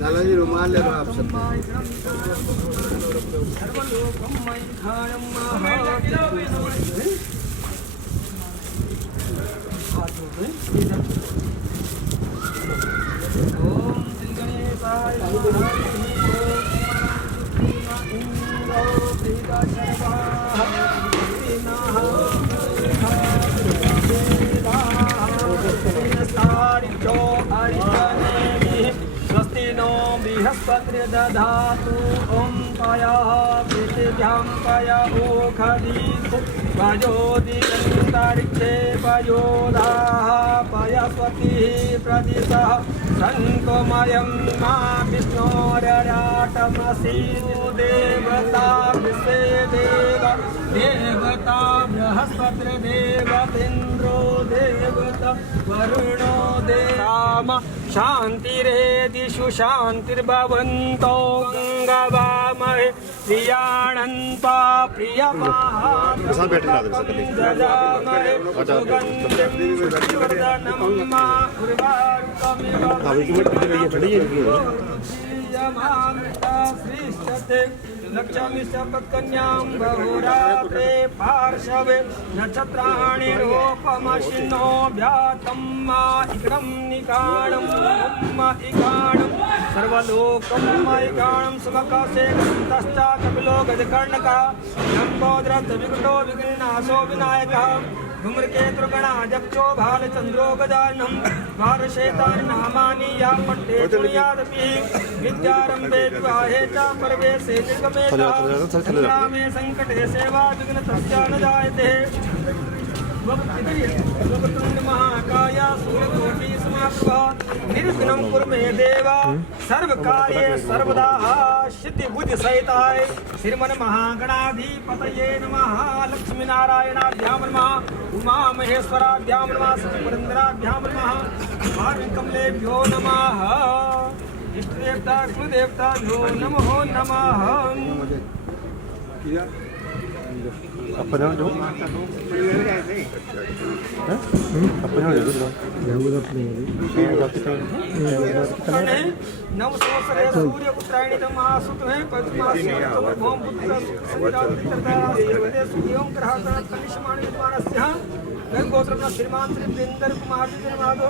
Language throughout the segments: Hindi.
लाला जी रुमाल ले लो आप सब। ओम श्री गणेशाय स्वस्ति नो बृहस्पति दधातु ओम पया पृथिव्यां पया ओखदीतु वजोदिगन्तारिक्षे पयोधाः पयस्वतिः प्रदिशः शङ्खमयं मा विष्णोरराटमसि देवता विश्वे देव देवता बृहस्पतिर्देवतेन्द्रो देवता वरुणो देव शान्तिरेदिषु शान्तिर्भवन्तो गङ्गवामहे प्रियाणन्त्वा लक्ष्मी सपत्कन्यां बहुरात्रे पार्श्वे नक्षत्राणि रूपमशिनो व्यातं मा इकडं निकाणं इकाणं सर्वलोकं इकाणं समकाशे तश्चा कपिलो गजकर्णकः लम्बोदरविकटो विघ्नाशो विनायकः धूम्रकेतुर्गणा जक्षो भालचन्द्रो गजाननं भारशेतानि नामानि या पट्टे पुण्यादपि विद्यारम्भे विवाहे च परवेशे निर्गमे संग्रामे संकटे सेवा विघ्न तस्य न जायते वक्रतुण्ड महाकाय सूर्यकोटि समप्रभा निर्विघ्नं कुरु मे देव सर्वकार्ये सर्वदा सिद्धि बुद्धि सहिताय श्रीमन महागणाधिपतये नमः लक्ष्मीनारायणाभ्यां नमः उमा महेश्वराभ्यां नमः सचिपुरेन्द्राभ्यां नमः कमलेभ्यो नमः इष्टदेवता कुलदेवताभ्यो नमो नमः। अपना जो अपना जो नव संवत्सरे सूर्य उत्तरायणी मासुत है पद्मासी भौम पुत्र सूर्यों ग्रहः कनिष्माण विद्वानस्य गंगोत्रस्य श्रीमान श्री वृंदर कुमार निर्मादो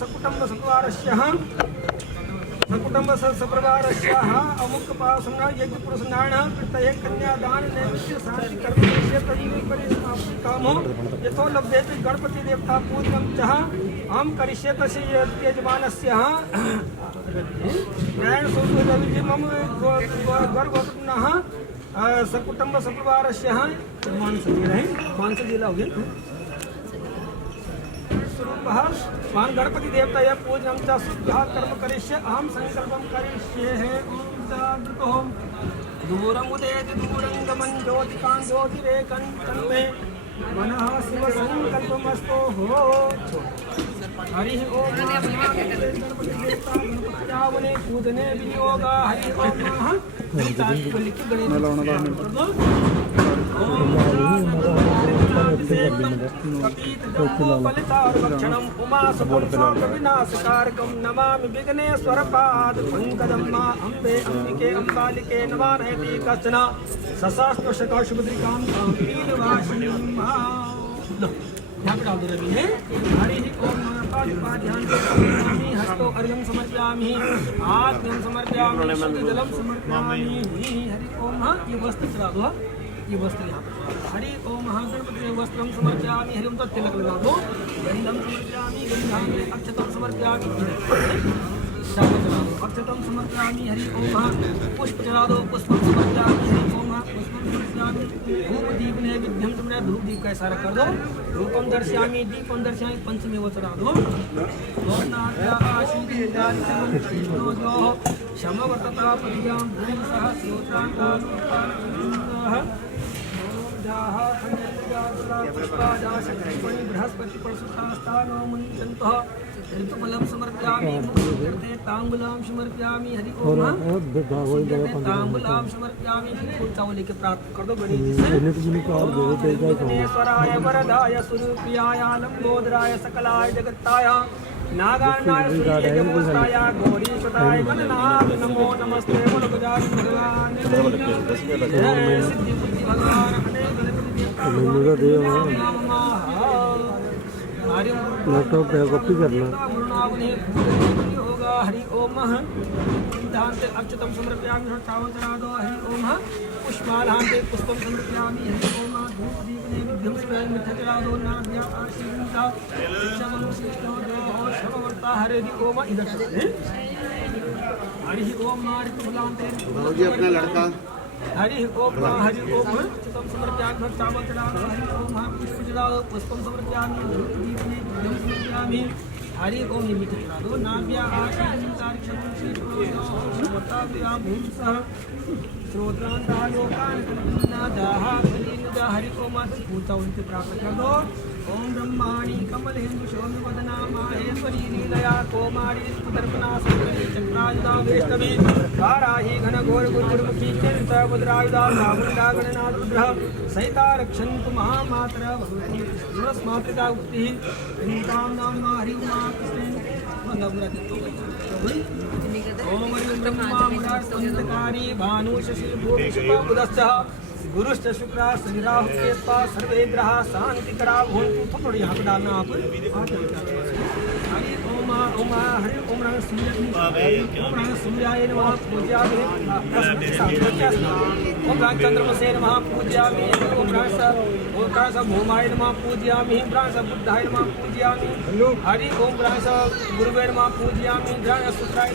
सकुटुंब सत्वारस्य सकुटुंब सप्रवारस्याः अमुक पासना यज्ञ पुरुषनारायण प्रत्येक कन्यादान नैवेद्य शांति कर्म से तदीय परिसमाप्ति कामो यथो लभ्यते गणपति देवता पूजनं च हम करिष्ये तस्य यजमानस्य नयन सूर्य मम गर्भवतनः सकुटुंब सप्रवारस्य मानस जिला हो गया भगवान गणपति देवता यह पूजनम च शुद्धा कर्म करिष्ये अहम संकल्पम करिष्ये है ओम दूरम उदेति दूरं गमन ज्योतिकां ज्योतिरेकं मे मनः शिव संकल्पमस्तो हो हरि ओम गणपति देवता गणपति पूजने वियोगा हरि ओम क्षणम उमा विनाशकारकम नमामि विघ्नेश्वर पाद पंकजम मां अम्बे अंबिके अंबालिके नमारहति कचन सशस्त्र शका शुभद्रिकां यहाँ पे डाल दो रवि है हरि ओम ध्यान हस्तो अर्घ्यं समर्पयामि आत्म्यं समर्पयामि जलम समर्पयामि हरि ओम। ये वस्त्र चढ़ा दो ये वस्त्र यहाँ हरि ओम महागणपति वस्त्रं समर्पयामि हरि ओम तो तिलक लगा दो गंधं समर्पयामि गंधां अक्षतं समर्पयामि अक्षतं समर्पयामि हरि ओम पुष्प चढ़ा दो पुष्पं समर्पयामि हरि ओम पुष्पं समर्पयामि धूप दीप नैवेद्यं समर्पयामि धूप दीप का इशारा कर दो रूपं दर्शयामि दीपं दर्शयामि पंचमी वो चढ़ा दो क्षमवतता प्रियां भूमसः स्योत्रां बृहस्पति परशुतास्तानो मुञ्चन्तः ऋतुफलं समर्पयामि मुक्ते ताम्बूलां समर्पयामि हरि ओम ताम्बूलां समर्पयामि फूल चावल लेके प्राप्त कर दो गणेश जी से विघ्नेश्वराय वरदाय स्वरूपियाय लंबोदराय सकलाय जगत्ताय नागार्णाय सूर्यदेवस्ताय गौरीशताय गणनाथ नमो नमस्ते बोलो गजानन भगवान जय सिद्धि बुद्धि भगवान हरे गणपति देवता लैपटॉप पे कॉपी करना होगा हरि ओम धान्ते अक्षतम समर्पयामि चावल चढ़ा दो हरि ओम पुष्पालहान्ते पुष्पम समर्पयामि हरि ओम धूप दीप नैवेद्यम स्मरण मिठा चढ़ा दो नाभ्या आशीर्वाद शिक्षामनु शिष्टो देवो सर्ववर्ता हरि ओम इधर चलते हरि ओम मारितुलान्ते अपना लड़का हरि ओम चितम समर्पयामि चावल चढ़ा दो हरि ओम पुष्प चढ़ा दो पुष्पम समर्पयामि धूप दीप नैवेद्यम समर्पयामि हरि ओम निमित्त चढ़ा दो नाभ्या आशीर्वाद श्रोत्रांतालोकान हरि ओम पूजा उनसे प्राप्त कर दो ओम ब्रह्माणी कमल हिंदु शोभ वदना माहेश्वरी लीलया कौमारी दर्पणा संकली चक्रायुधा वैष्णवी वाराही घन घोर गुरुमुखी चरित मुद्रायुधा रावणा गणनाथ रुद्र सहिता रक्षन्तु महामात्र भगवती स्मृस्मातृका उक्ति हिंदाम नाम हरि उमा कृष्ण ओम हरि ब्रह्मा मुरार संतकारी भानु शशि भूषिता बुधश्च गुरुश्च शुक्रा शनि राहु केतवा सर्वे ग्रहा शांतिकरा भवन्तु। थोड़ा यहाँ पे डालना आप हरि ओम हरि ओम नमः सूर्याय नमः पूज्यामि ओम चंद्रमसे नमः पूज्यामि ओम भूमाय नमः पूज्यामि बुद्धाय नमः पूज्यामि हरि ओम गुरुवे नमः पूज्यामि शुक्राय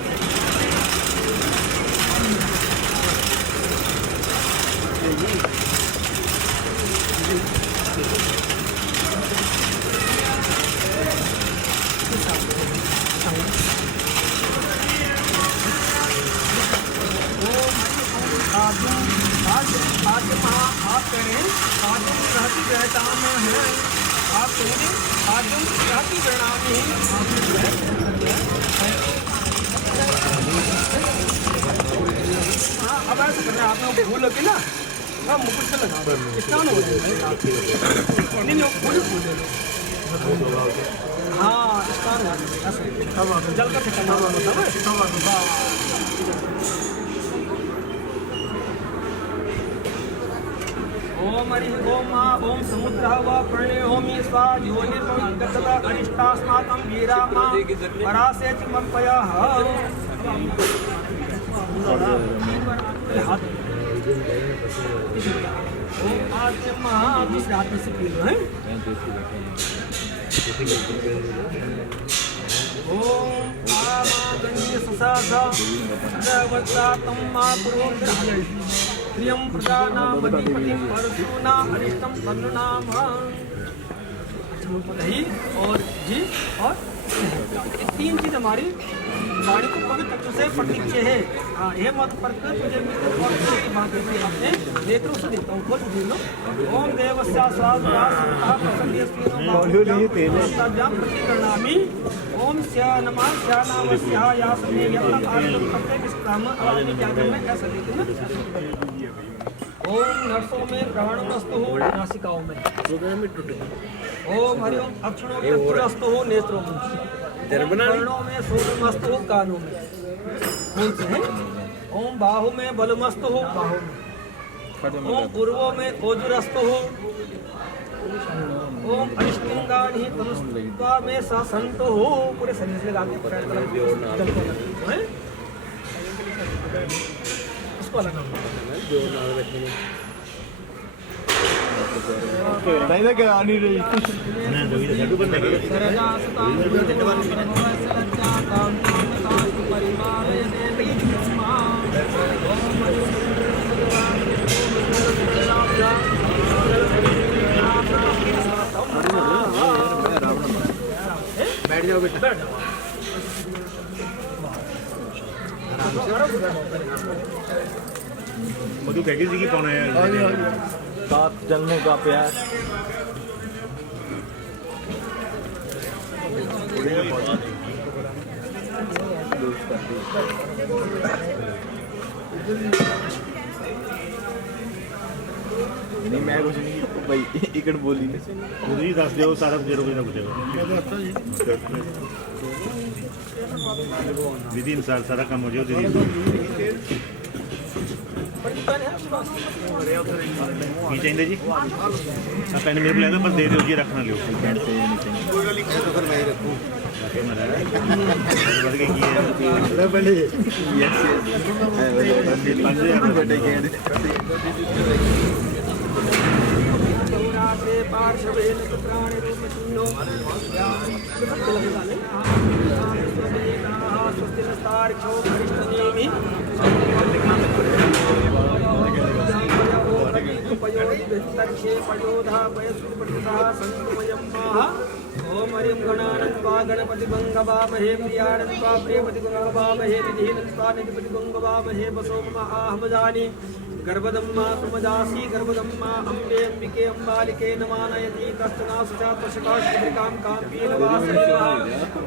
आप करें आजम रहती ग्रहता में है आप कहेंगे आजम रहती ग्रहणा में हाँ अब ऐसा करना है आपने भूल लगे ना हाँ मुकुट से लगा स्नान हो जाएगा नहीं फूल हाँ स्नान हो जाएगा जल का ठिकाना होता है ओम हरि ओम ओम समुद्र व प्रणय होमि स्वा ज्योतिर्गतल अरिष्टास्माकं वीरामा परासे चिमपयः ओम आत्मा दूसरे हाथ में से पी लो है ओम आमा गण्य ससासा सर्वता तम्मा कुरु प्रियम प्रजानामधिपतिं परशुना अरिष्टम तन्नुनाम दही और घी और तीन चीज हमारी वाणी को पवित्र तत्व से प्रतिष्ठित है। हाँ ये मत पढ़कर तुझे मित्र और की बात है अपने नेत्रों से देखता हूँ खोज लो ओम देवस्या स्वास्थ्याम प्रतिकरणामि ओम स्या नमः स्या नामस्या यासने यत्न आनंद तत्व निष्काम आदि क्या करना ऐसा देखना ओम नरसों में प्रवणमस्तु हो नासिकाओं में ओम हरिओम अक्षणों में पुरस्तु हो नेत्रों में कर्णों में सूर्यमस्तु हो कानों में कौन से है ओम बाहु में बलमस्तु हो बाहु में ओम पूर्वों में ओजुरस्तु हो ओम अरिष्टिंगानि तनुस्त्वा में ससंत हो पूरे शरीर से लगा के पूरा उसको लगा नहीं ना क्या आनी रही बैठ जाओ बेटा बैठ जाओ मधु कह जी की कौन है सात जन्मों का प्यार नहीं मैं कुछ नहीं भाई इकड़ बोली ਤੁਸੀਂ ਦੱਸ ਦਿਓ ਸਾਰਾ ਕੁਝ ਰੋਜ਼ ਨਾ ਪੁੱਛੇਗਾ विधि अनुसार सारा काम हो जाए दीदी की चाहिए जी पेन मेरे को लेना पर दे दो जी रखना लियो तो फिर मैं ही रखूँ ओम हरिं गणानन्वा गणपति गंगवामहे प्रियानन्वा प्रियपति गंगवामहे निधिनन्वा निधिपति गंगवामहे वसोममा आहमजानि गर्भदम्मा प्रमदासी गर्भदम्मा अम्बे अंबिके अम्बालिके नमानयति कष्टना सुजातशकाश्रिकां काम्पीनवासरेवा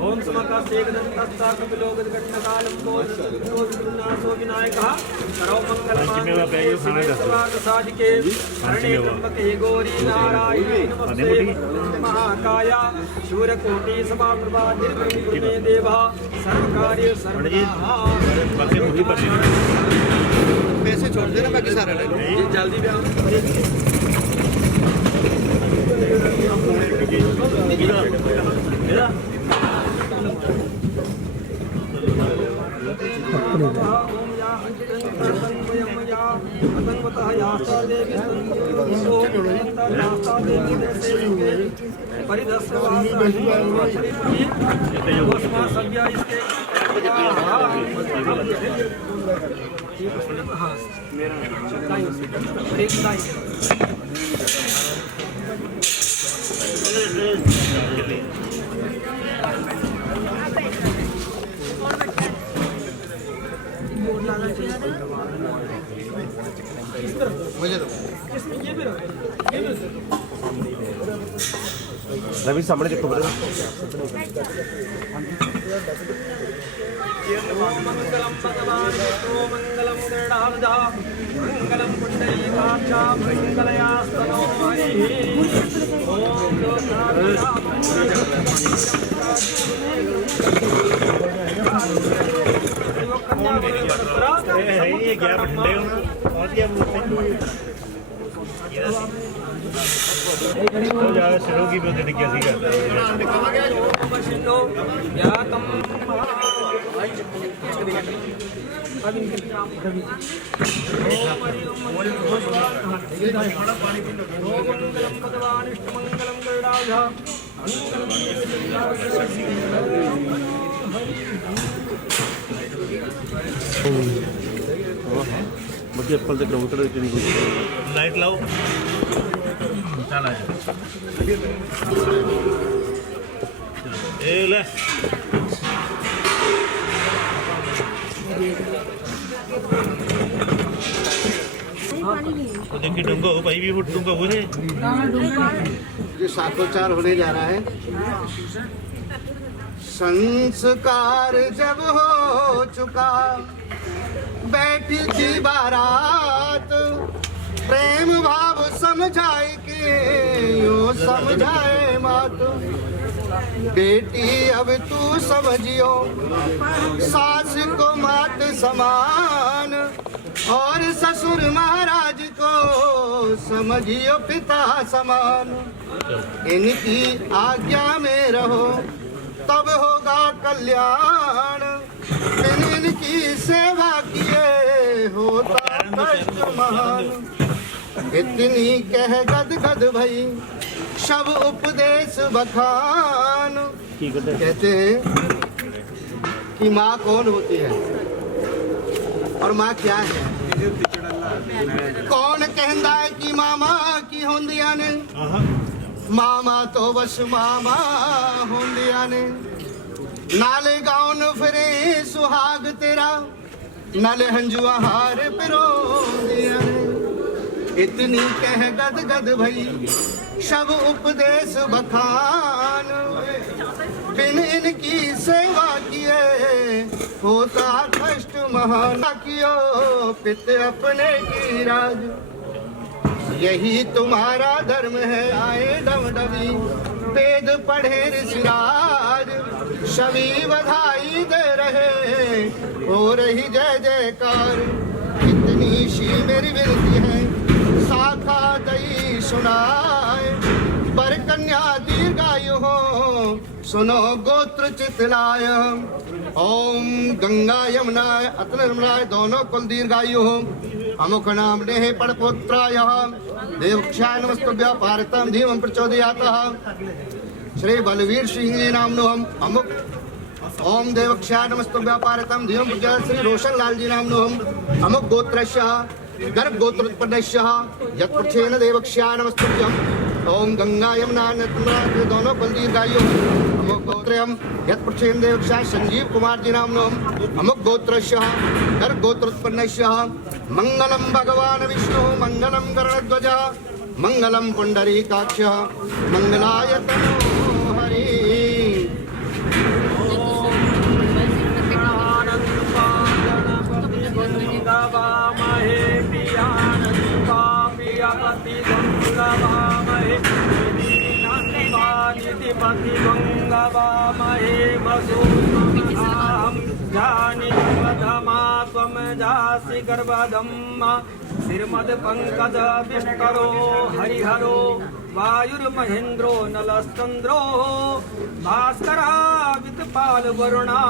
ओम समकास्तेगदन्तस्ता कपिलोगदगण्डकालं बोधिनासो विनायकः करो मंगलमाङ्गल्ये शरणे त्र्यम्बके गौरी नारायणी नमस्ते महाकाया शूरकोटि समाप्रभा निर्विघ्ने देवा सर्वकार्य सर्वदा पैसे छोड़ देना बाकी सारा ले लो जल्दी रवि सामने देखो मंगलम भगवान विष्णु मंगलम गरुड़ाध्वजा मंगलम पुंडरीकाक्षा मंगलयास्तनो हरिः ओम ये क्या बंदे हो और क्या तो ज़्यादा शरों की बहुत क्या सी करता है मुझे एप्पल से किलोमीटर लाइट लाओ चल आ ए ले तो देखिए डूंगा हो भाई भी वो डूंगा हो रहे जो साखोचार होने जा रहा है संस्कार जब हो चुका बैठी थी बारात प्रेम भाव समझाए के यूं समझाए मात बेटी अब तू समझियो सास को मात समान और ससुर महाराज को समझियो पिता समान इनकी आज्ञा में रहो तब होगा कल्याण बिन इनकी सेवा किए होता कष्ट महान इतनी कह गद गद भई शब उपदेश बखान कहते हैं कि माँ कौन होती है और माँ क्या है कौन कहता है कि मामा की होंदिया ने मामा तो बस मामा होंदिया ने नाले गाउन फिरे सुहाग तेरा नाले हंजुआ हार पिरो दिया ने इतनी कह गद गद भई शब उपदेश बखान बिन इनके महान कियो पित अपने की राज, यही तुम्हारा धर्म है। आए डवडवी वेद पढ़े ऋषिराज, सभी बधाई दे रहे हो रही जय जयकार। इतनी सी मेरी विनती है शाखा दई सुनाए, पर कन्या दीर्घायु हो सुनो गोत्र चितलाय। ओम गंगा यमुना अतनर्मणाय दोनों कुल दीर्घायु हो। अमुक नाम ने पड़पोत्राय देवक्षाय नमस्तुभ्य भारतम धीमं प्रचोदयातः। श्री बलवीर सिंह जी नामनो हम अमुक ओम देवक्षाय नमस्तुभ्य भारतम धीमं प्रचोदयातः। श्री रोशन लाल जी नामनो हम अमुक गोत्रस्य गर्भ गोत्रोत्पन्नस्य यत्पुच्छेन देवक्षाय नमस्तुभ्यम्। ओम गंगा यमुना नर्मदा दोनों कुल दीर्घायु अमुक गोत्रयम् यत्पुच्छेन देवक्षाय संजीव कुमार जी नामनो अमुक गोत्रस्य गर्भ गोत्रोत्पन्नस्य। मंगलम भगवान विष्णु मंगलम गरुड़ध्वज मंगलम पुंडरीकाक्ष मंगलाय तनो हरि। श्रीमद पंकज विष्करो हरिहरो वायुर्महेन्द्रो नलश्चंद्रो भास्करावितपाल वरुणा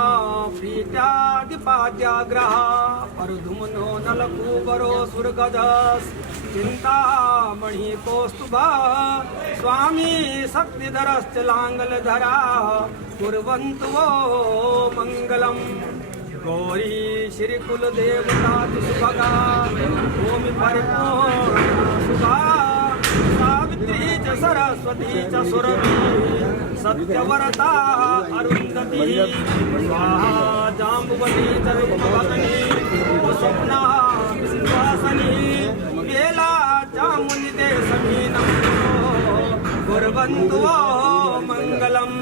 प्रीत्यादिपाद्याग्रह परधुमनो नलकूबरो सुरगजस् चिंतामणि कौस्तुभा स्वामी शक्तिधरश्च लांगलधरा कुर्वन्तु वो मंगलम्। गौरी श्री कुल देवता सुभगा भूमि परिपूर्ण सुभा सावित्री च सरस्वती च सुरभि सत्यवरता अरुंधति स्वाहा जाम्बुवती च रूपवदनी स्वप्ना विश्वासनी केला चामुंडी देशमी नमो कुर्वन्तु वो मंगलम्।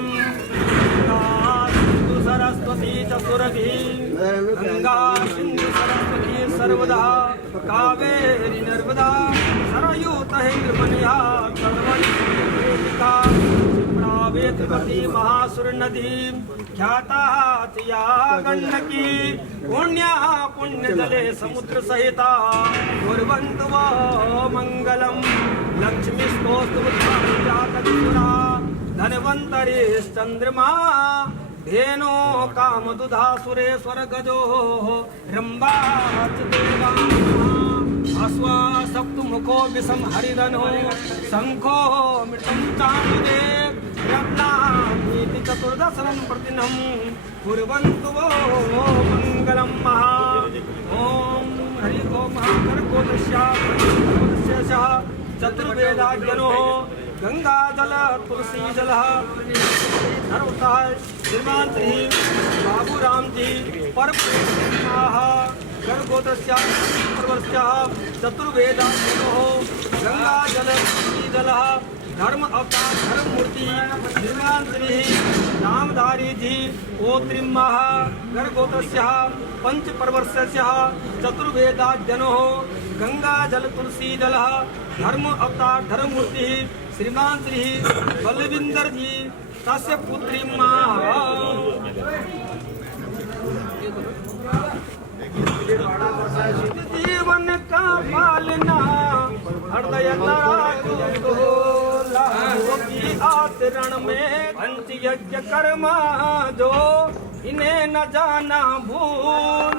सरस्वती च सुरभि गंगा सिंधु सरस्वती सर्वदा कावेरी नर्मदा सरयू तहेन्द्रमनिया क्षिप्रावेत्रवती महासुर नदी ख्याता या गंडकी पुण्या पुण्य जले समुद्र सहिता कुर्वन्तु वो मंगलम्। लक्ष्मी स्तोत्रमुद्रा धनवंतरी चंद्रमा धेनो कामदुधा सुरेश्वर गजो रंबा देवा अश्वा सप्तमुखो विषम हरिधनो शंखो मृतं चामुदे रत्नानीति चतुर्दशनं प्रतिनं कुर्वन्तु वो मंगलम्। महा ओम हरि ओम महागर्गोदस्या चतुर्वेदाज्ञनो गंगा जल तुलसी जल श्रीमान श्री बाबूराम जी पर गर्गोदस्या चतुर्वेदाज्ञनो गंगा जल तुलसी जल धर्म अवतार धर्म मूर्ति श्रीमान श्री नामधारी जी ओत्रिम गर्गोदस्या पंच परवर्षस्य चतुर्वेदाज्ञनो गंगा जल तुलसी जल धर्म अवतार धर्म मूर्ति श्रीमान श्री बलविंदर जी तस्य पुत्री जीवन का पालना हृदय की आचरण में पंच यज्ञ कर्मा जो इन्हें न जाना भूल।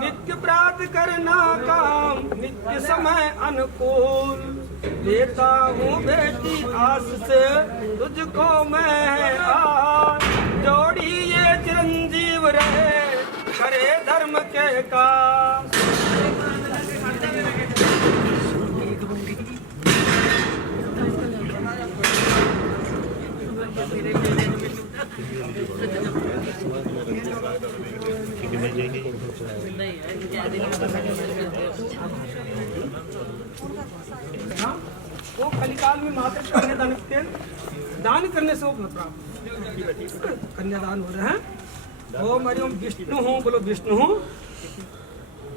नित्य प्राप्त करना काम नित्य समय अनुकूल। देता हूँ बेटी आस से तुझको मैं आज, जोड़ी ये चिरंजीव रहे करे धर्म के काम। वो कलिकाल में मात्र कन्यादान करने से वो प्राप्त कन्यादान हो रहे हैं। ओम हरि ओम विष्णु हूँ, बोलो विष्णु हूँ,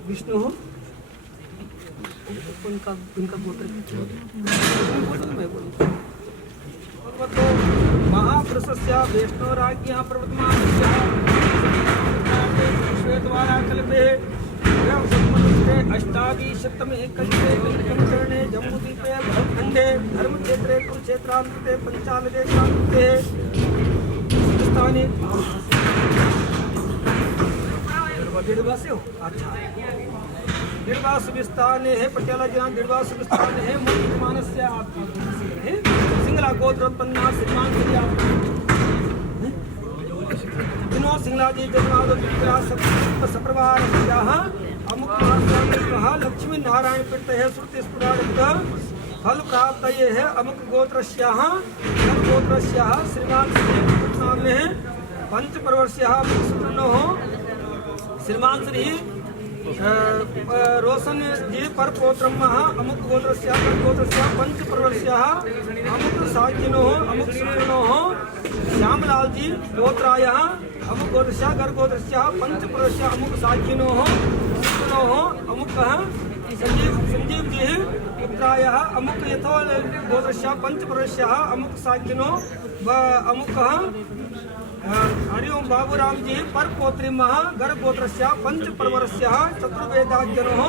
विष्णु हूँ। इनका गोत्र महापुरुषस्य वैष्णवराज्ञः प्रवर्तमानस्य श्वेतवारा कल्पे अष्टादशतमे कल्पे कलिकंचरणे जम्बूद्वीपे भरतखण्डे धर्मक्षेत्रे कुरुक्षेत्रान्तरे पञ्चालये प्रान्ते स्थाने दिड़वासी हो। अच्छा, दिड़वास विस्तार है पटियाला जिला दिड़वास विस्तार है मुख्य मानस्य सिंगला गोत्रोत्पन्ना श्रीमान विनोद सिंगला जी जगन्नाथ सप्रवार अमुक लक्ष्मी नारायण पीठ है श्रुति स्फुरादित फल प्राप्त ये है अमुक गोत्रस्याः श्रीमान नाम है पंचपर्वस्याः श्रीमान श्री रोशन जी पर पौत्रम अमुक गोत्रस्य पंचपर्वस्य अमुक साजिनो अमुक सुनो श्यामलाल जी गोत्राय अमुक गोत्रस्य गर्भगोत्रस्य पंचपर्वस्य अमुक साजिनो सुनो अमुक संजीव जी पुत्राय अमुक यथो गोत्रस्य पंचपर्वस्य अमुक साजिनो अमुक हरि ओम बाबूराम जी पर पौत्री गर्भगोत्रस्य पंचपर्वस्य चतुर्वेदाज्ञनो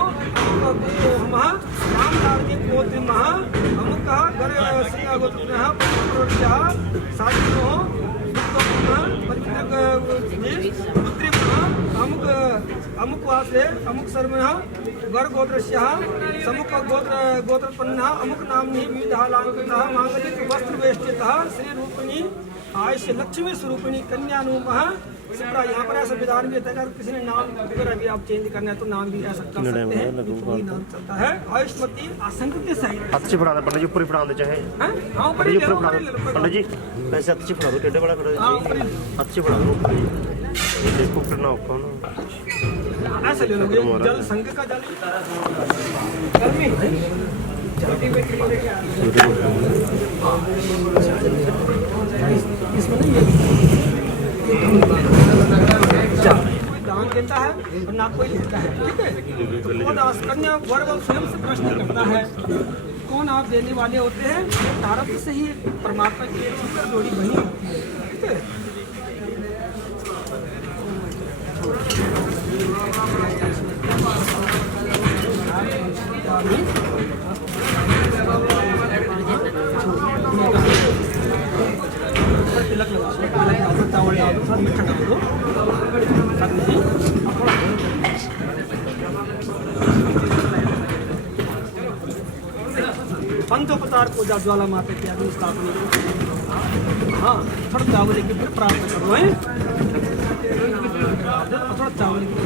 रामलाल जी पौत्री अमुक गोत्रस्य पंचपर्वस्य साजिनो पुत्री अमुक अमुक वासे अमुक शर्म गर्भगोत्रस्य समुक गोत्रोत्पन्न अमुक नाम्नि विविधालंकृतः मांगलिक वस्त्र वेष्टितः श्री रूपिणी आयुष लक्ष्मी स्वरूपिणी कन्या यहाँ पर ऐसा विधान भी है अगर किसी ने नाम वगैरह भी आप चेंज करना है तो नाम भी ऐसा कर सकते हैं, कोई नाम चलता है। आयुष्मती आसंग के सही अच्छी पढ़ाना पंडित जी, ऊपर ही पढ़ाना चाहे हाँ ऊपर ही पंडित जी वैसे अच्छी पढ़ा दो, टेढ़े बड़ा करो अच्छी पढ़ा दो, देखो करना होगा ना ऐसा ले लो। जल संघ का जल गर्मी इसमें नहीं दान देता है और ना कोई लेता है, ठीक है। तो कन्या वर स्वयं से प्रश्न करता है कौन आप देने वाले होते हैं, तारक से ही परमात्मा की एक सुंदर जोड़ी बनी होती है, ठीक है। तिलक लगा चावल डाल दो, साथ मीठा डाल दो, पंचोपचार पूजा ज्वाला माता की आदि स्थापना। हाँ थोड़ा चावल की फिर प्राप्त करो है, थोड़ा चावल की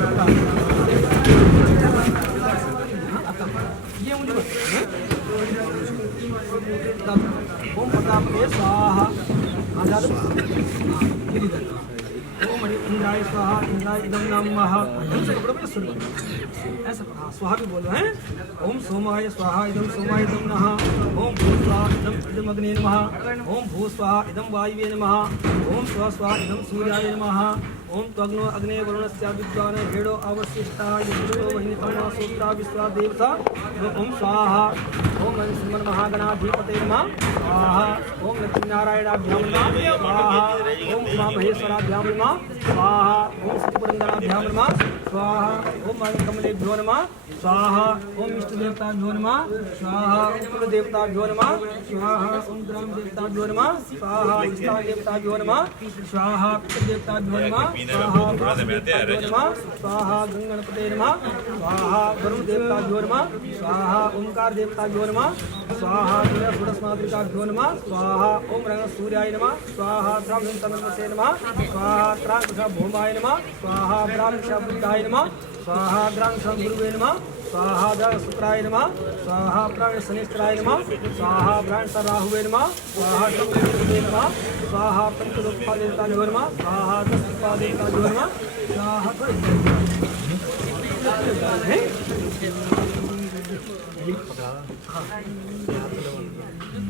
ये मुझे ओम प्रतापे स्वाहा ओम इंद्राय स्वाहा इंद्राय इदं नमः ऐसा स्वाहा भी बोलो है। ओम सोमाय स्वाहा इदं सोमाय इदं नमः ओम भू स्वाहा इदं अग्ने नमः ओम भू स्वाहा इदं वायवे नमः ओम स्व स्वाहा इदं सूर्याय नमः ओम त्वग्नो अग्ने वरुणस्य विद्वान् हेडो अवशिष्टाय विष्णो वह्नितमा सूत्रा विश्वा देवता ओम स्वाहा ओम श्रीमन् महागणाधिपते नमः स्वाहा ओम लक्ष्मीनारायणाभ्यां नमः स्वाहा ओम उमा महेश्वराभ्यां नमः स्वाहा ओम श्रीपुरन्दराभ्यां नमः स्वाहा ओम कमलेभ्यो नमः स्वाहा ओम इष्टदेवताभ्यो नमः स्वाहा ओम कुलदेवताभ्यो नमः स्वाहा ओम ग्रामदेवताभ्यो नमः स्वाहा स्थानदेवताभ्यो नमः स्वाहा पितृदेवताभ्यो नमः स्वाहा ब्रह्मदेवताभ्यो नमः स्वाहा गंगणपते नमः स्वाहा वरुणदेवताभ्यो नमः स्वाहा ओंकार देवताभ्यो नमः स्वाहा गुणस्मातृकाभ्यो नमः स्वाहा ओम रणसूर्याय नमः स्वाहा श्रावणतनसे नमः स्वाहा त्रांकसा भौमाय नमः स्वाहा ब्राह्मणसा बुद्धाय नमः स्वाहा ग्रांसा गुरुवे नमः स्वाहा शुक्राय नमः स्वाहा प्राण शनिश्चराय नमः स्वाहा प्राण राहुवे नमः स्वाहा शंकरदेवे नमः स्वाहा पंचलोकपाल देवताभ्यो नमः स्वाहा दशपाल देवताभ्यो नमः स्वाहा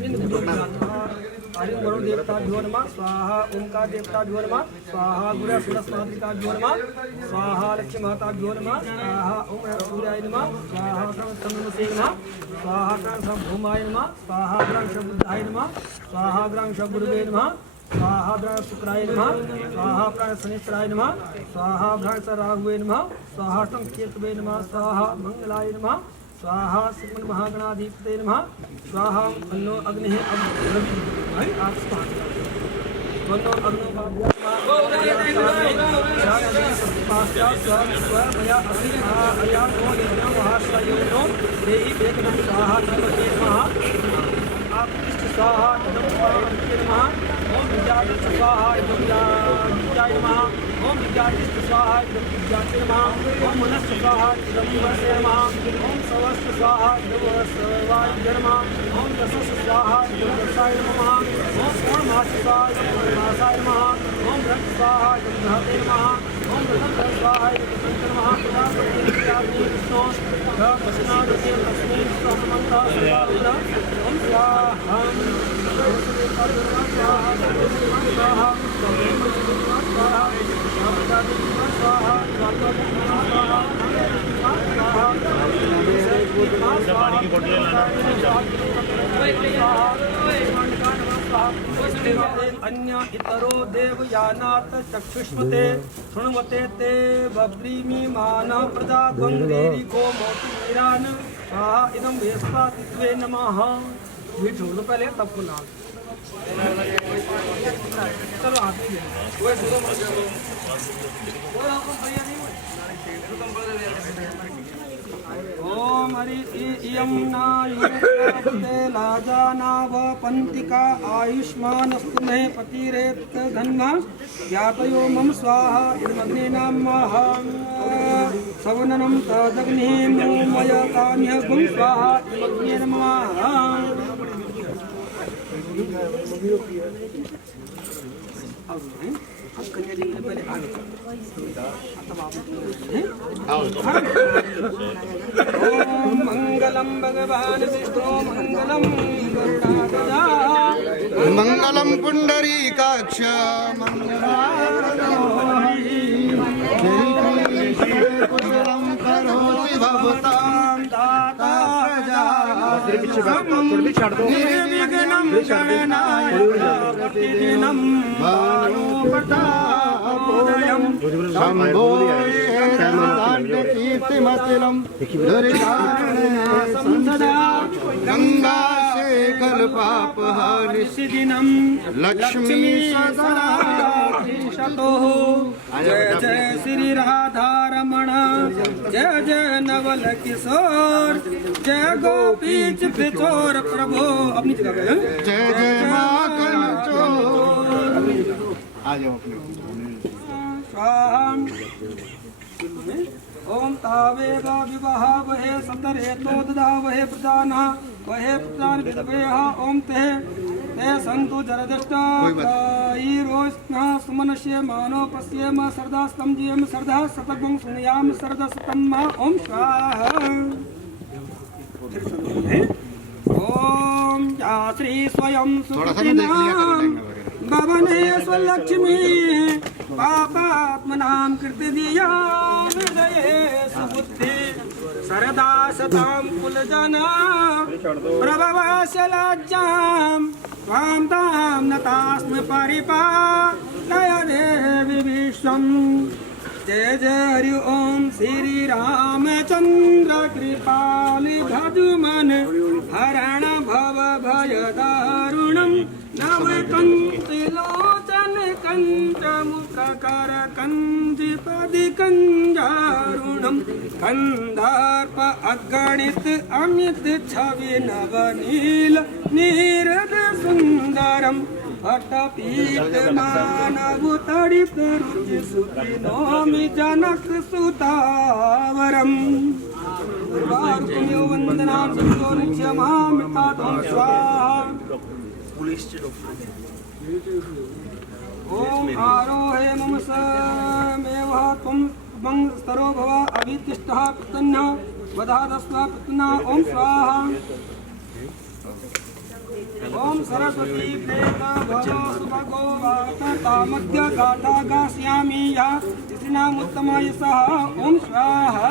हरि वरुण देवताभ्यो नमः स्वाहा ओंकार देवताभ्यो नमः स्वाहा गुरु सरस्वतीभ्यो नमः स्वाहा लक्ष्मी माताभ्यो नमः स्वाहा ओम सूर्याय नमः स्वाहा चंद्रमसे नमः स्वाहा ग्राम भूमाय नमः स्वाहा ग्राम बुद्धाय नमः स्वाहा ग्राम गुरुवे नमः स्वाहा ग्राम शुक्राय नमः स्वाहा प्राण शनिश्चराय नमः स्वाहा ग्राम राहुवे नमः स्वाहा केतवे नमः स्वाहा मंगलाय नमः स्वाहा श्रीमन महागणाधिपते नमः स्वाहा अन्नो अग्नि रवि आप वन्नो अग्नो स्वाहा ओम विद्यार्थी स्वाहा विद्याय नमः ओम विद्यार्थी स्वाहा विद्यार्थी नमः ओम मनस्य स्वाहा मनसे नमः ओम सवस्य स्वाहा सर्वाय नमः ओम दशस स्वाहा दशाय नमः ओम पूर्णमास स्वाहा पूर्णमासाय नमः ओम रक्त स्वाहा रक्तधाते नमः ओम रक्त स्वाहा रक्तधाते नमः प्रजापति विष्णु वसनादि लक्ष्मी स्वाहा ओम स्वाहा पानी की बोतलें लाना अन्य इतरो देवयानात् चक्षुष्मते शृण्वते ते बब्रीमि मान प्रजा गंगेरी को मोतिरान स्वाहा इदं वेस्तातित्वे नमः। ये छोड़ दो पहले तब को नाम चलो आते हैं ओम हरि इयं नायुते लाजानाव पंतिका आयुष्मानस्तु मे पतिरेत धन्मा यातयो मम स्वाहा इदमग्ने नमः सवननं तदग्निं मय काम्य गुं स्वाहा इदमग्ने नमः। ओम मंगलम भगवान विष्णु मंगलम गरुड़ाध्वजा मंगलम पुंडरीकाक्ष मंगलम करोति भवतां दाता प्रजा निर्विघ्नं गणनाय प्रतिदिनं भानुप्रतापोदयं शम्भो कीर्तिमतिलं दुर्गाणसंसदा गंगा शेखर पापहारि सिदिनं लक्ष्मी सदा शतो जय जय श्री राधारमण जय जय नवल किशोर जय गोपीच पिचोर प्रभु अपनी जगह पे जय जय मां कंचोर आ जाओ अपने ओम तावेव विवाह वहे सतरेतो ददा वहे प्रजाना वहे प्रजान विदवेह ओम ते संतु जरदष्टा ईरोष्णा सुमनस्य मानो पश्येम सरदा स्तंजेम सरदा सतगं सुनयाम सरदा सतम्मा ओम स्वाहा ओम या श्री स्वयं सुखिना भवने स्वलक्ष्मी पापात्मनां कृतिदिया हृदये सुबुद्धि सरदा सतां कुलजना प्रभवस्य लज्जां त्वां तां नतास्म परिपालय देवि विश्वम् जय जय हरि ओम श्री रामचंद्र कृपालि भजुमन हरण भव भय दारुणम नव कंतिलोचन कंच मुख कर कंजिपदि कंजारुणम कंदार्प अगणित अमित छवि नवनील नीरद सुंदरम अटपीत मानव तड़ित रुचि सुखी नौमि जनक सुतावरम वंदना स्वाहा ओम आरोहे मम समेव त्वं मंगस्तरो भव अभितिष्ठः प्रतन्ना वधादस्वा प्रतन्ना ओम स्वाहा ओम सरस्वती प्रेम भव सुभगो वाता मध्य गाथा गास्यामि या तिसृणामुत्तमाय सह ओम स्वाहा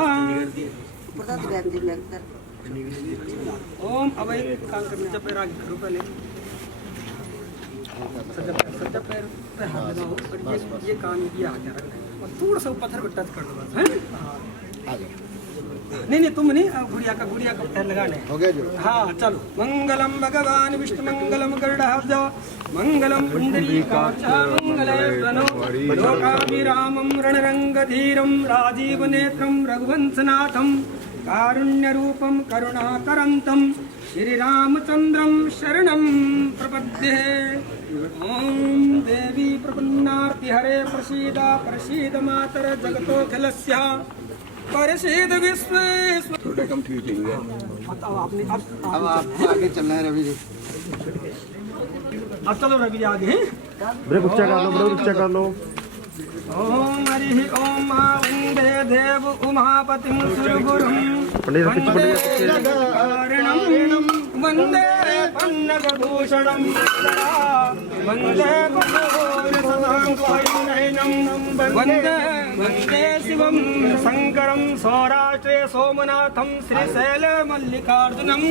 ओम अब एक काम करना जब पैर आगे करो पहले सज्जा पैर पे हाथ लगाओ और ये कान किया आगे रखना है और थोड़ा सा पत्थर को टच कर दो बस हैं नहीं तुम नहीं गुड़िया का पैर लगाने हो गया जो हाँ चलो मंगलम भगवान विष्णु मंगलम गरुड़ध्वज मंगलम पुंडरीकाक्ष मंगलेश्वरो लोकाभिरामं रणरंगधीरं राजीवनेत्रं रघुवंशनाथं कारुण्यरूपं करुणाकरन्तं श्रीरामचन्द्रं शरणं प्रपद्ये ओम देवी प्रपन्नार्ति हरे प्रसीद मातर जगतोऽखिलस्य परिषद विश्व थोड़ा कंफ्यूजिंग है। अब आप आगे चलना है रवि जी। अब चलो रवि जी आगे ब्रेक ऊंचा कर लो ओम हरि ओम वंदे देव उमापतिं सुरगुरुं वंदे पन्नगभूषणं वंदे वंदे शिवं शंकरं सौराष्ट्रे सोमनाथं श्रीशैलमल्लिकार्जुनं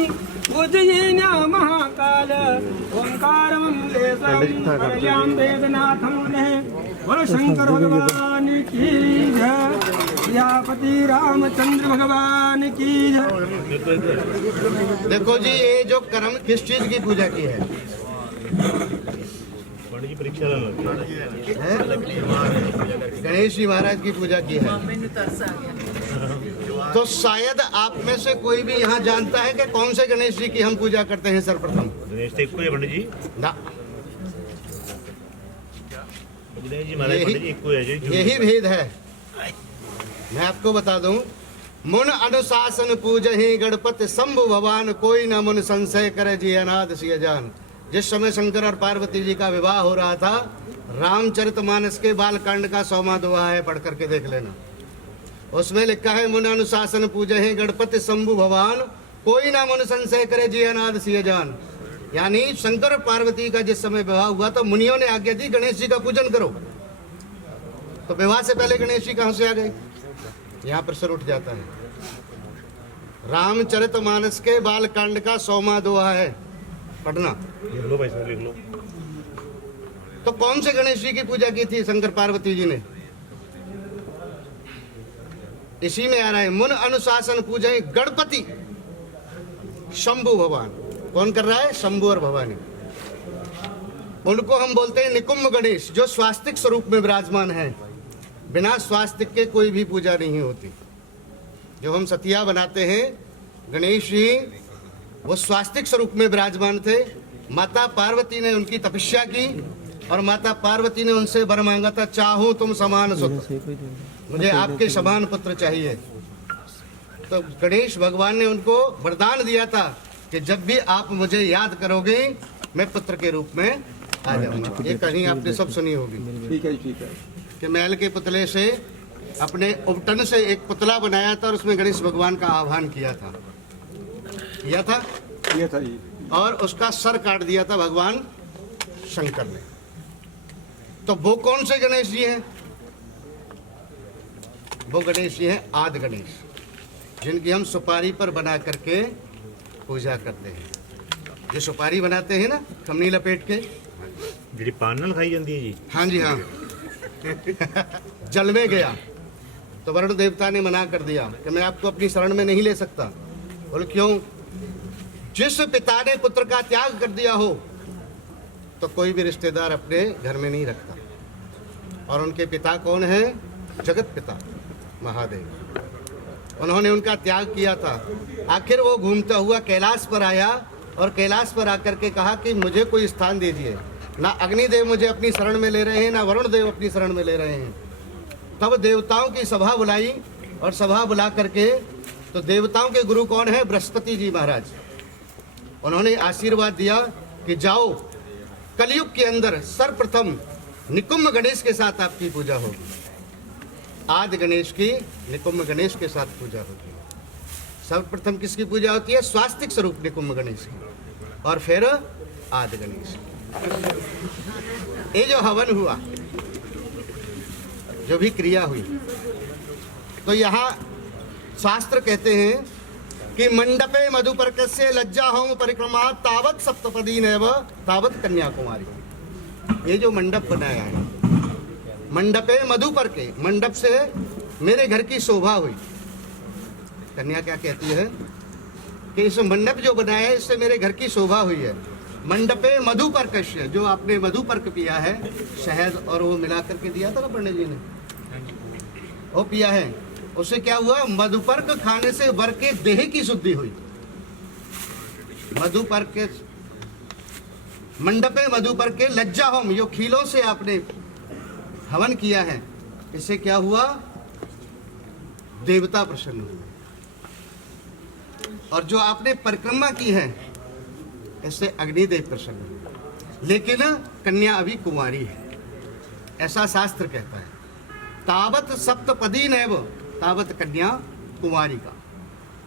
उज्जयिन्या महाकाल ओंकारमंगलेश्वरं हरयां वेदनाथं बोलो शंकर भगवान की जय, सियापति रामचंद्र भगवान की जय। देखो जी, ये जो कर्म किस चीज की पूजा की है? गणेश जी महाराज की पूजा की है। तो शायद आप में से कोई भी यहाँ जानता है कि कौन से गणेश जी की हम पूजा करते हैं सर्वप्रथम? गणेश जी पंडित जी ना, गणेश जी महाराज पंडित जी को है जी। यही भेद है। मैं आपको बता दूं, मुन अनुशासन पूजहि गणपति शंभु भगवान, कोई न मुन संशय करे जी अनाथ सिय जान। जिस समय शंकर और पार्वती जी का विवाह हो रहा था, रामचरितमानस के बालकांड का 100वां दोहा है, पढ़ करके देख लेना। उसमें लिखा है मुन अनुशासन पूजहि गणपति शंभु भगवान, कोई ना मुन संशय करे जी अनाथ सिय जान। यानी शंकर और पार्वती का जिस समय विवाह हुआ तो मुनियों ने आज्ञा दी गणेश जी का पूजन करो। तो विवाह से पहले गणेश जी कहां से आ गए? यहाँ प्रश्न उठ जाता है। रामचरितमानस के बालकांड का 100वां दोहा है, पढ़ना। लिख लो भाई साहब, लिख लो। तो कौन से गणेश जी की पूजा की थी शंकर पार्वती जी ने? इसी में आ रहा है मुन अनुशासन पूजहि गणपति शंभु भगवान। कौन कर रहा है? शंभु और भवानी। उनको हम बोलते हैं निकुंभ गणेश, जो स्वास्तिक स्वरूप में विराजमान है। बिना स्वास्तिक के कोई भी पूजा नहीं होती। जो हम सतिया बनाते हैं गणेश जी, वो स्वास्तिक स्वरूप में विराजमान थे। माता पार्वती ने उनकी तपस्या की और माता पार्वती ने उनसे वर मांगा था, चाहूं तुम समान सुत, मुझे आपके समान पुत्र चाहिए। तो गणेश भगवान ने उनको वरदान दिया था कि जब भी आप मुझे याद करोगे मैं पुत्र के रूप में आ जाऊंगा। ये कहीं आपने सब सुनी होगी। ठीक है, ठीक है। कि महल के पुतले से अपने उपटन से एक पुतला बनाया था और उसमें गणेश भगवान का आह्वान किया था ये था जी। और उसका सर काट दिया था भगवान शंकर ने। तो वो कौन से गणेश जी हैं? वो गणेश जी हैं आदि गणेश, जिनकी हम सुपारी पर बना करके पूजा करते हैं। जो सुपारी बनाते हैं ना कमनी लपेट के, जी पान नाल खाई जाती है जी। हाँ जी हाँ। जल में गया तो वरुण देवता ने मना कर दिया कि मैं आपको अपनी शरण में नहीं ले सकता। बोले क्यों? जिस पिता ने पुत्र का त्याग कर दिया हो तो कोई भी रिश्तेदार अपने घर में नहीं रखता। और उनके पिता कौन है? जगत पिता महादेव। उन्होंने उनका त्याग किया था। आखिर वो घूमता हुआ कैलाश पर आया और कैलाश पर आकर के कहा कि मुझे कोई स्थान दीजिए। ना अग्निदेव मुझे अपनी शरण में ले रहे हैं, ना वरुण देव अपनी शरण में ले रहे हैं। तब देवताओं की सभा बुलाई और सभा बुला करके, तो देवताओं के गुरु कौन है? बृहस्पति जी महाराज। उन्होंने आशीर्वाद दिया कि जाओ, कलयुग के अंदर सर्वप्रथम निकुंभ गणेश के साथ आपकी पूजा होगी। आदि गणेश की निकुंभ गणेश के साथ पूजा होगी। सर्वप्रथम किसकी पूजा होती है? स्वास्तिक स्वरूप निकुंभ गणेश की। और फिर आदि गणेश। ये जो हवन हुआ, जो भी क्रिया हुई, तो यहाँ शास्त्र कहते हैं कि मंडपे मधुपर्कस्य लज्जा होम परिक्रमा तावत सप्तपदी नैव तावत कन्याकुमारी। ये जो मंडप बनाया है, मंडपे मधुपर्के, मंडप से मेरे घर की शोभा हुई। कन्या क्या कहती है कि इस मंडप जो बनाया है इससे मेरे घर की शोभा हुई है। मंडपे मधुपर्कस्य, जो आपने मधुपर्क पिया है, शहद और वो मिला करके दिया था ना पंडित जी ने, वो पिया है, उससे क्या हुआ? मधुपर्क खाने से वर के देह की शुद्धि हुई। मधुपर्क के मंडपे मधुपर्क के लज्जा होम, जो खीलों से आपने हवन किया है, इससे क्या हुआ? देवता प्रसन्न हुए। और जो आपने परिक्रमा की है, इससे अग्निदेव प्रसन्न हुए। लेकिन कन्या अभी कुमारी है, ऐसा शास्त्र कहता है। तावत सप्तपदी नैव तावत कन्या कुमारी का,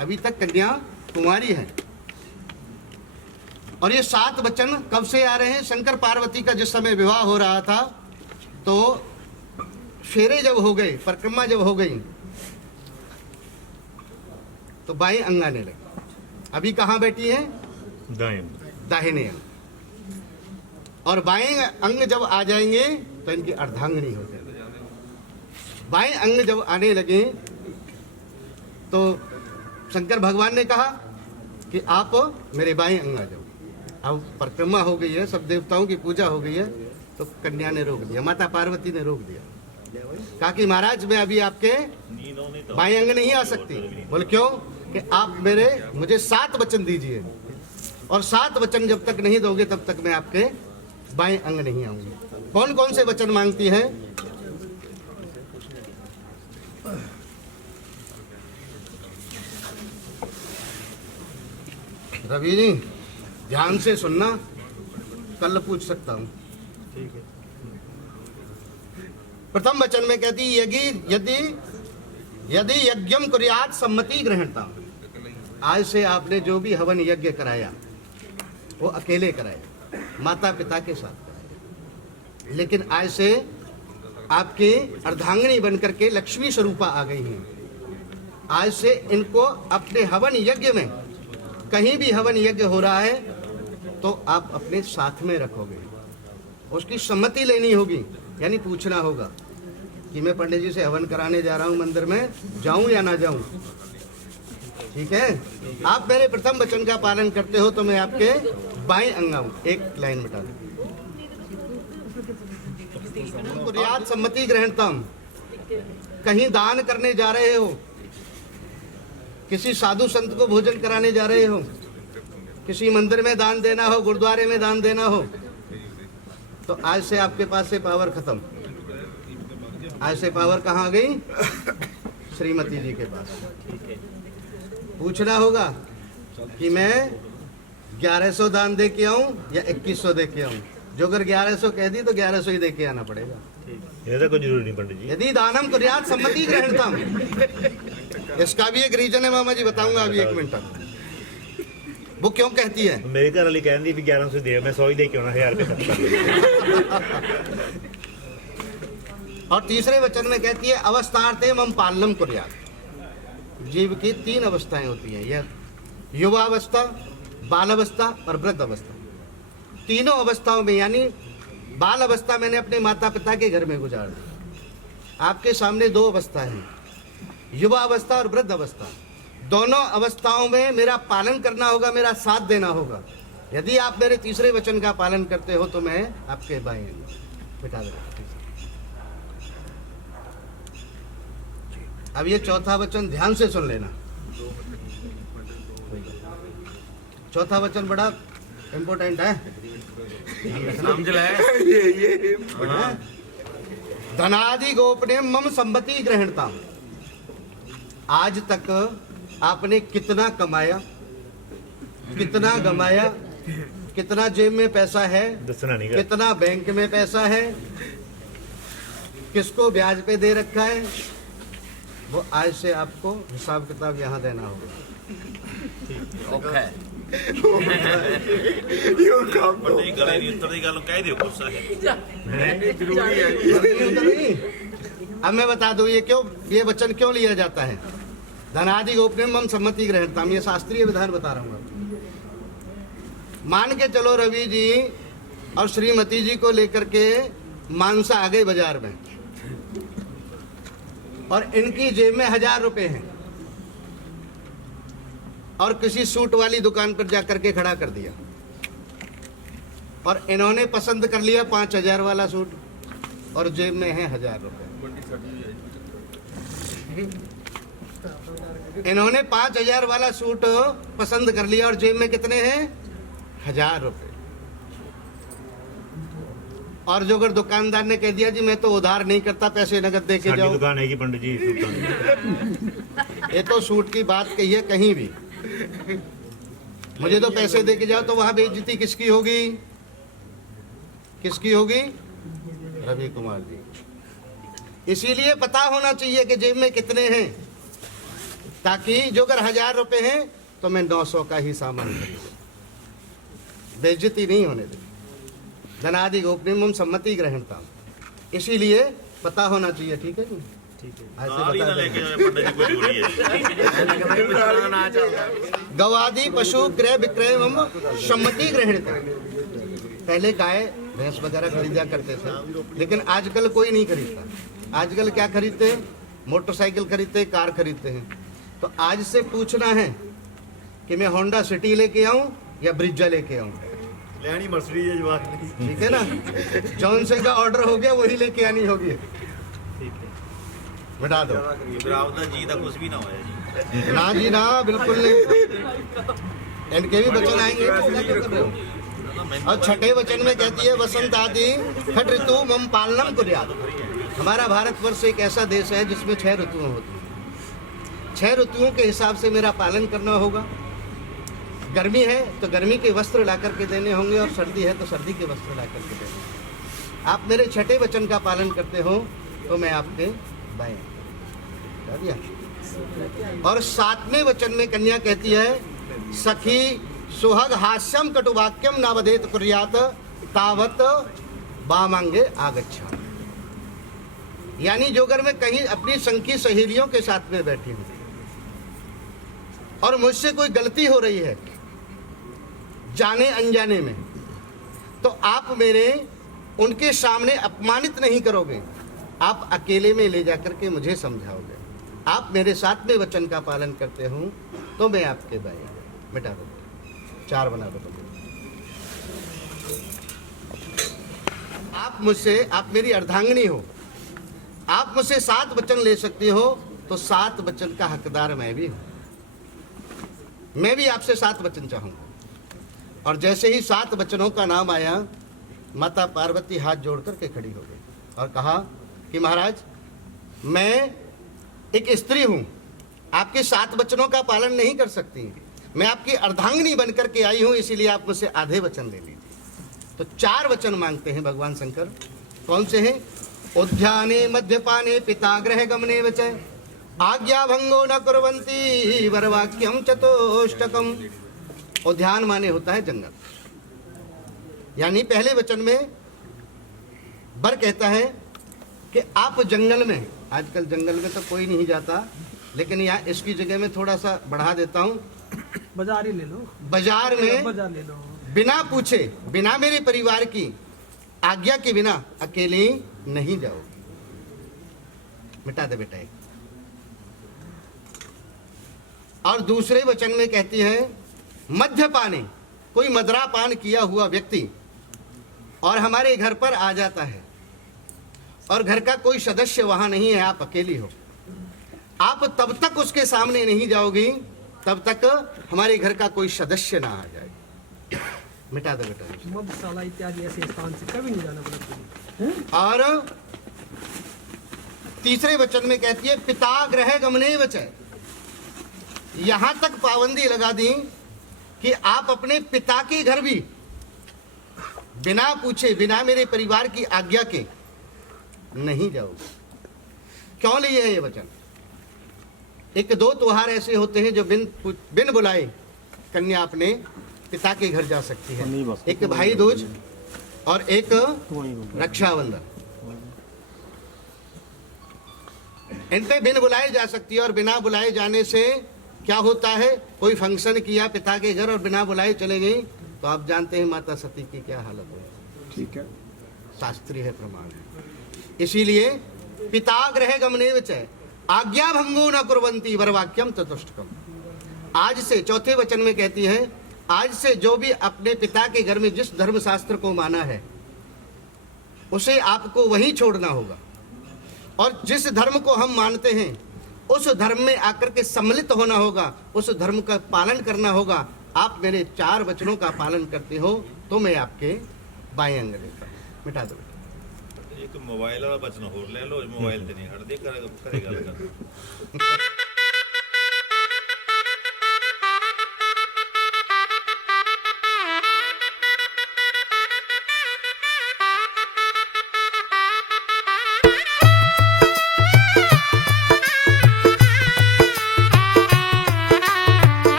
अभी तक कन्या कुमारी है। और ये 7 वचन कब से आ रहे हैं? शंकर पार्वती का जिस समय विवाह हो रहा था, तो फेरे जब हो गए, परिक्रमा जब हो गई, तो बाएं अंग आने लगे। अभी कहाँ बैठी है? दाहिने अंग। और बाएं अंग जब आ जाएंगे तो इनकी अर्धांगिनी हो जाएगी। बाएं अंग जब आने लगे तो शंकर भगवान ने कहा कि आप मेरे बाएं अंग आ जाओ। अब परिक्रमा हो गई है, सब देवताओं की पूजा हो गई है, तो कन्या ने रोक दिया, माता पार्वती ने रोक दिया। कहा कि महाराज मैं अभी आपके बाएं अंग नहीं आ सकती। बोले क्यों? कि आप मुझे 7 वचन दीजिए, और 7 वचन जब तक नहीं दोगे तब तक मैं आपके बाएं अंग नहीं आऊंगी। कौन कौन से वचन मांगती है? रवि जी ध्यान से सुनना, कल पूछ सकता हूं। ठीक है। प्रथम वचन में कहती यदि यज्ञम कुर्यात सम्मति ग्रहणता। आज से आपने जो भी हवन यज्ञ कराया वो अकेले कराया, माता पिता के साथ कराया। लेकिन आज से आपकी अर्धांगिनी बनकर के लक्ष्मी स्वरूपा आ गई हैं। आज से इनको अपने हवन यज्ञ में, कहीं भी हवन यज्ञ हो रहा है तो आप अपने साथ में रखोगे। उसकी सम्मति लेनी होगी, यानी पूछना होगा कि मैं पंडित जी से हवन कराने जा रहा हूं, मंदिर में जाऊं या ना जाऊं। ठीक है? आप मेरे प्रथम वचन का पालन करते हो तो मैं आपके बाएं अंग आऊं। एक लाइन बता दो। कुर्यात सम्मति ग्रहणतम, कहीं दान करने जा रहे हो, किसी साधु संत को भोजन कराने जा रहे हो, किसी मंदिर में दान देना हो, गुरुद्वारे में दान देना हो, तो आज से आपके पास से पावर खत्म। आज से पावर कहाँ आ गई? श्रीमती जी के पास। पूछना होगा कि मैं 1100 दान दे के आऊं या 2100 दे के आऊं। जो अगर 1100 कह दी तो 1100 ही दे के आना पड़ेगा। ये तो कोई जरूरी नहीं पंडित जी। यदि दानम कुर्यात सम्मति ग्रहणतम, इसका भी एक रीजन है मामा जी, बताऊंगा अभी 1 मिनट तक। वो क्यों कहती है? मेरे घर वाली कहती भी 1100 दे, मैं 100 ही दे के आना, 1000 रुपये और तीसरे वचन में कहती है अवस्थार्थे मम पालनम कुर्यात। जीव की 3 अवस्थाएं होती हैं, यह युवावस्था, बाल अवस्था और वृद्ध अवस्था। तीनों अवस्थाओं में, यानी बाल अवस्था मैंने अपने माता पिता के घर में गुजार दी। आपके सामने 2 अवस्था है, युवा अवस्था और वृद्ध अवस्था। दोनों अवस्थाओं में मेरा पालन करना होगा, मेरा साथ देना होगा। यदि आप मेरे तीसरे वचन का पालन करते हो तो मैं आपके बाएं बिठा देगा। अब ये चौथा वचन ध्यान से सुन लेना। चौथा वचन बड़ा इम्पोर्टेंट है, समझ ले। धनादि गोपने मम संपत्ति ग्रहणता। आज तक आपने कितना कमाया, कितना गमाया, कितना जेब में पैसा है, दसना नहीं, कितना बैंक में पैसा है, किसको ब्याज पे दे रखा है, वो आज से आपको हिसाब किताब यहाँ देना होगा। ओके। यूं काम तो ਨਹੀਂ ਗਲੇ ਨਹੀਂ ਉਤਰਦੀ ਗੱਲ ਨੂੰ ਕਹਿ ਦਿਓ ਗੁੱਸਾ ਹੈ नहीं। अब मैं बता दूं ये वचन क्यों लिया जाता है। धनादि गोपनीयम सम्मति ग्रहणताम, ये शास्त्रीय विधान बता रहा हूँ। मान के चलो रवि जी और श्रीमती जी को लेकर के मानसा आ गए बाजार में और इनकी जेब में 1000 रुपए हैं और किसी सूट वाली दुकान पर जाकर के खड़ा कर दिया और इन्होंने पसंद कर लिया 5000 वाला सूट और जेब में है 1000 रुपए। इन्होंने 5000 वाला सूट पसंद कर लिया और जेब में कितने हैं 1000 रुपए। और जो अगर दुकानदार ने कह दिया जी मैं तो उधार नहीं करता, पैसे नगद दे के जाओ। दुकान है कि पंडित जी सूटों की। ये तो सूट की बात कही है कहीं भी, मुझे तो पैसे दे के जाओ, तो वहां बेइज्जती किसकी होगी? किसकी होगी? रवि कुमार जी। इसीलिए पता होना चाहिए कि जेब में कितने हैं, ताकि जो अगर 1000 रुपए हैं तो मैं 900 का ही सामान खरीदूं, बेइज्जती नहीं होने दे। धनादि गोपनीयम सम्मति ग्रहणता, इसीलिए पता होना चाहिए। ठीक है जी, ठीक है। ऐसे ਨਾਲ ਹੀ ਨਾ बता ਲੈ दें। ਕੇ ਜਾਓ ਪੰਡਿਤ ਜੀ, ਕੋਈ ਜ਼ਰੂਰੀ है गवादि पशु क्रय विक्रय एवं सम्मति ग्रहणता। पहले गाय भैंस वगैरह खरीदा करते थे, लेकिन आजकल कोई नहीं खरीदता। आजकल क्या खरीदते हैं? मोटरसाइकिल खरीदते हैं, कार खरीदते हैं। तो आज से पूछना है कि मैं होंडा सिटी लेके आऊं या ब्रिज्जा लेके आऊं। लेनी मर्सिडीज है जवाब नहीं। ठीक है ना, जॉन से का ऑर्डर हो गया वही लेके आनी होगी। बता दो ਬਰਾਬਰ ਦਾ ਜੀ ਦਾ ਕੁਝ ਵੀ ਨਾ ਹੋਇਆ ਜੀ। ना जी ना, बिल्कुल नहीं। इनके भी वचन आएंगे तो क्या कर रहे हो? और छठे वचन में कहती है वसंत आदि खट ऋतु मम पालनम कुर्यात्। हमारा भारतवर्ष एक ऐसा देश है जिसमें 6 ऋतुएं होती हैं। 6 ऋतुओं के हिसाब से मेरा पालन करना होगा। गर्मी है तो गर्मी के वस्त्र ला करके देने होंगे और सर्दी है तो सर्दी के वस्त्र ला करके देने होंगे। आप मेरे छठे वचन का पालन करते हो तो मैं आपके भाई बता दिया। और 7वें वचन में कन्या कहती है सखी सुहग हास्यम कटुवाक्यम नावदेत कुर्यात तावत बामांगे आगच्छा। यानी जो अगर मैं कहीं अपनी संगी सहेलियों के साथ में बैठी हूं और मुझसे कोई गलती हो रही है जाने अनजाने में, तो आप मेरे उनके सामने अपमानित नहीं करोगे, आप अकेले में ले जाकर के मुझे समझाओगे। आप मेरे 7वें वचन का पालन करते हो तो मैं आपके भाई। मिटा दो, 4 बना दो। आप मेरी अर्धांगिनी हो, आप मुझसे 7 वचन ले सकती हो, तो 7 वचन का हकदार मैं भी हूं। मैं भी आपसे 7 वचन चाहूंगा। और जैसे ही 7 वचनों का नाम आया, माता पार्वती हाथ जोड़ करके खड़ी हो गई और कहा कि महाराज मैं एक स्त्री हूं, आपके 7 वचनों का पालन नहीं कर सकती, मैं आपकी अर्धांगिनी बनकर के आई हूं, इसीलिए आप मुझसे आधे वचन ले लीजिए। तो 4 वचन मांगते हैं भगवान शंकर। कौन से हैं? उद्याने मध्यपाने पिताग्रह गमने वच आज्ञा भंगो न कुर्वन्ति वरवाक्यम चतुष्टकम। उद्यान माने होता है जंगल, यानी पहले वचन में वर कहता है कि आप जंगल में, आजकल जंगल में तो कोई नहीं जाता, लेकिन यहाँ इसकी जगह में थोड़ा सा बढ़ा देता हूँ, बाजार ही ले लो, बाजार में बाजार ले लो, बिना पूछे, बिना मेरे परिवार की आज्ञा के बिना अकेले नहीं जाओ। मिटा दे बेटा एक। और दूसरे वचन में कहती है मध्यपाने, कोई मदरापान किया हुआ व्यक्ति और हमारे घर पर आ जाता है और घर का कोई सदस्य वहां नहीं है, आप अकेली हो, आप तब तक उसके सामने नहीं जाओगी तब तक हमारे घर का कोई सदस्य ना आ जाए। मिटा दो बेटा। मधुशाला इत्यादि ऐसे स्थान से कभी नहीं जाना पड़ता। और तीसरे वचन में कहती है पिता ग्रह गमने वच। यहां तक पाबंदी लगा दी कि आप अपने पिता के घर भी बिना पूछे, बिना मेरे परिवार की आज्ञा के नहीं जाओगे। क्यों लिए है ये वचन? 1-2 त्योहार ऐसे होते हैं जो बिन बुलाए कन्या अपने पिता के घर जा सकती है। नहीं बस। एक भाई दूज और एक रक्षाबंधन, इन पे बिन बुलाए जा सकती है। और बिना बुलाए जाने से क्या होता है, कोई फंक्शन किया पिता के घर और बिना बुलाए चले गई, तो आप जानते हैं माता सती की क्या हालत हुई। ठीक है, शास्त्रीय है, प्रमाण है। इसीलिए पिताग्रह गमनेव च आज्ञा भंगो न कुर्वन्ति वरवाक्यम ततुष्टकम। आज से, चौथे वचन में कहती है, आज से जो भी अपने पिता के घर में जिस धर्म शास्त्र को माना है उसे आपको वहीं छोड़ना होगा, और जिस धर्म को हम मानते हैं उस धर्म में आकर के सम्मिलित होना होगा, उस धर्म का पालन करना होगा। आप मेरे 4 वचनों का पालन करते हो तो मैं आपके बाएं अंग देता हूं। मिटा दो। एक मोबाइल वाला बचन होर ले लो, मोबाइल ते नहीं हटदे, करे गल कर।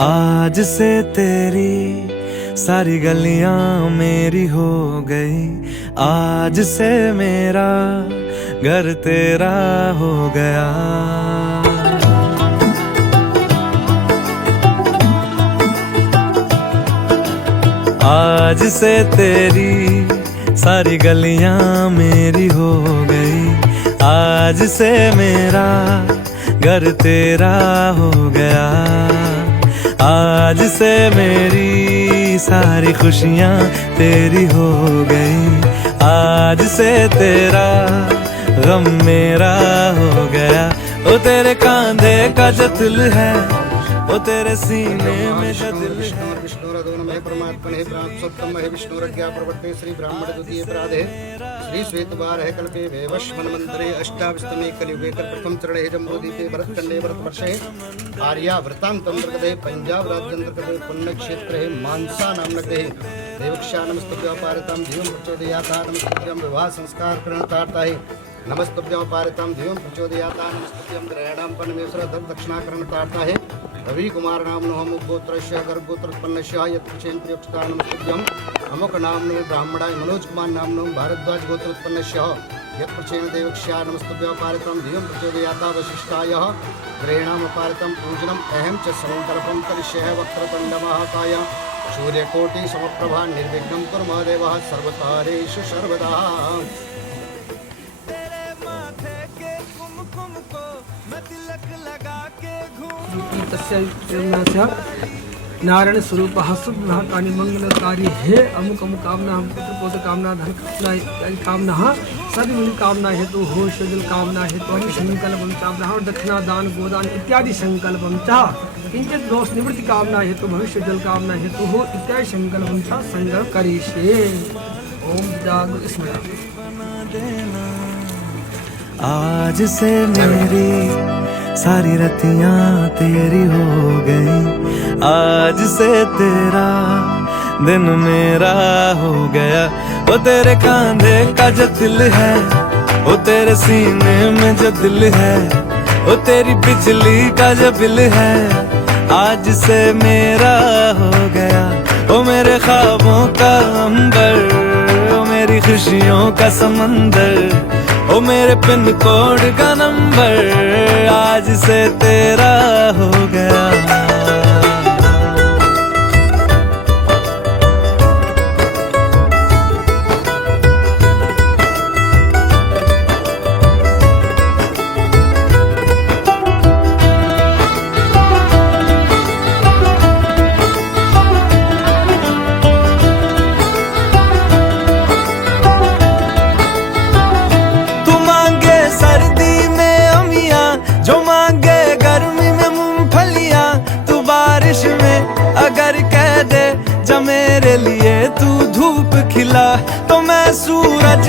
आज से तेरी सारी गलियां मेरी हो गई, आज से मेरा घर तेरा हो गया। आज से तेरी सारी गलियां मेरी हो गई, आज से मेरा घर तेरा हो गया। आज से मेरी सारी खुशियां तेरी हो गई, आज से तेरा गम मेरा हो गया। ओ तेरे कांधे का जो दिल है, ओ तेरे सीने में जो दिल है। परमात्मने प्राप्तोत्तम है विष्णुरज्ञा प्रवर्ते श्री ब्राह्मण द्वितीय प्राधे श्री श्वेतवार है कल्पे वैवस्वत मंत्रे अष्टाविस्तमे कलियुगे प्रथम चरणे जम्बूदीपे भरतखंडे भरतवर्षे आर्यावृतांतंत्रगते पंजाब राज्यांतर्गते पुण्यक्षेत्रे मानसा नामनगरे देवक्षा नमस्तुभ्यं पारितां धियं प्रचोदयाता नमस्तुभ्यं विवाह संस्कार करणतार्ताहे नमस्तुभ्यं पारितां धियं प्रचोदयाता नमस्तुभ्यं ग्रहणां परमेश्वर दक्षिणा करणतार्ताहे रवि कुमार नामनो हम गोत्रस्य गर्भगोत्रोत्पन्नस्य यत्क्षेम प्रियक्षता नमस्तुभ्यं अमुक नामनो ब्राह्मणाय मनोज कुमार नामनो भारद्वाज गोत्रोत्पन्नस्य यत्क्षेम देवक्ष्या नमस्तुभ्यं पारितं धियं प्रचोदयाता वशिष्ठाय ग्रहणां पारितं पूजनम् अहं च संकल्पं करिष्ये वक्रतुण्ड महाकाय सूर्यकोटि समप्रभा निर्विघ्नं कुरु महादेवः सर्वकार्येषु सर्वदा। नारायण स्वरूप शुभकानी मंगलकारी हे अमुक अमुक कामना पुत्र कामना धन कामना इत्यादि कामना सभी कामना हेतु हो सजल कामना हेतु हरि संकल्पम चाह और दक्षिणा दान गोदान इत्यादि संकल्पम चाह किंचित दोष निवृत्ति कामना हेतु भविष्य जल कामना हेतु हो इत्यादि संकल्पम चाह संकल्प करिष्ये। ओम जाग स्मरण। आज से मेरी सारी रतियां तेरी हो गई, आज से तेरा दिन मेरा हो गया। वो तेरे कांधे का जो दिल है, वो तेरे सीने में जो दिल है, वो तेरी बिजली का जो बिल है, आज से मेरा हो गया। वो मेरे ख्वाबों का अंबर, वो मेरी खुशियों का समंदर, ओ मेरे पिन कोड का नंबर, आज से तेरा हो गया। सर्दी में अमियां जो मांगे गर्मी में मूंगफलियां, तू बारिश धूप खिला तो मैं सूरज